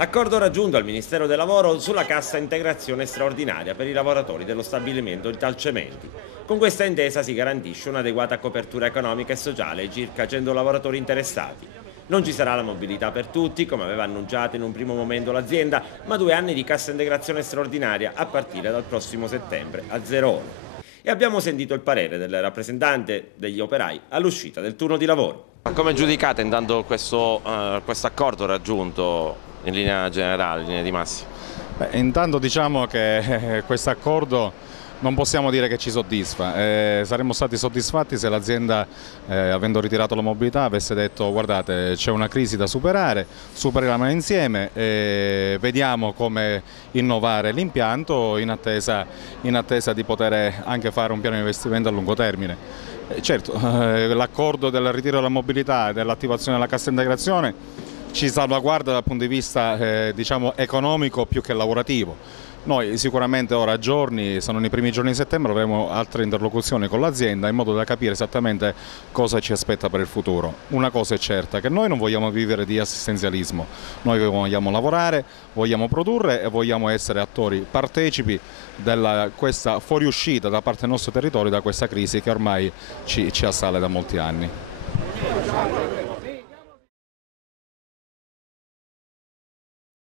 Accordo raggiunto al Ministero del Lavoro sulla cassa integrazione straordinaria per i lavoratori dello stabilimento Italcementi. Con questa intesa si garantisce un'adeguata copertura economica e sociale ai circa 100 lavoratori interessati. Non ci sarà la mobilità per tutti, come aveva annunciato in un primo momento l'azienda, ma 2 anni di cassa integrazione straordinaria a partire dal prossimo settembre a 0 ore. E abbiamo sentito il parere del rappresentante degli operai all'uscita del turno di lavoro. Ma come giudicate intanto questo accordo raggiunto in linea generale, in linea di massima? Intanto diciamo che questo accordo non possiamo dire che ci soddisfa, saremmo stati soddisfatti se l'azienda, avendo ritirato la mobilità, avesse detto: guardate, c'è una crisi da superare, superiamola insieme, vediamo come innovare l'impianto in attesa di poter anche fare un piano di investimento a lungo termine. Certo, l'accordo del ritiro della mobilità e dell'attivazione della cassa integrazione ci salvaguarda dal punto di vista diciamo economico più che lavorativo. Noi sicuramente ora a giorni, sono nei primi giorni di settembre, avremo altre interlocuzioni con l'azienda in modo da capire esattamente cosa ci aspetta per il futuro. Una cosa è certa, che noi non vogliamo vivere di assistenzialismo, noi vogliamo lavorare, vogliamo produrre e vogliamo essere attori partecipi di questa fuoriuscita da parte del nostro territorio da questa crisi che ormai ci assale da molti anni.